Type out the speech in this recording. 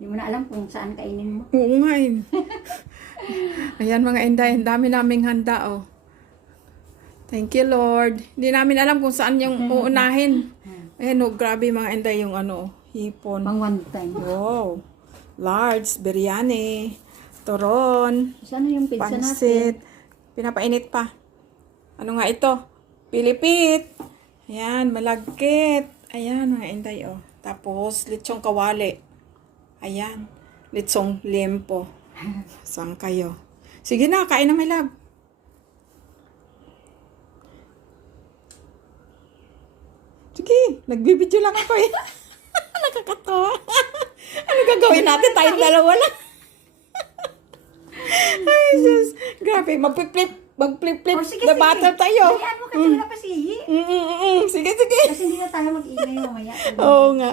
Hindi mo na alam kung saan kainin mo. Oo nga eh. Ayan mga Inday, ang dami naming handa oh. Thank you Lord. Hindi namin alam kung saan yung uunahin. Ayan oh, grabe mga Inday yung ano, hipon. Pang one time. Wow. Large, biryani, turon, Saan yung pizza natin? pansit. Pinapainit pa. Ano nga ito? Pilipit. Ayan, malagkit. Ayan mga Inday oh. Tapos, litsong kawali. Ayan. Litsong limpo. Saan kayo? Sige na, kain na my love. Sige, nagbibidyo lang ako eh. Nakakatawa. Ano gagawin natin? Tayong dalawa lang. Ay, sus. Grabe, mag-flip-flip Oh, sige, the sige. battle tayo. Hayaan mo kasi wala pa sihi. Sige, sige. Kasi hindi na tayo mag-ingay mamaya. Oo nga.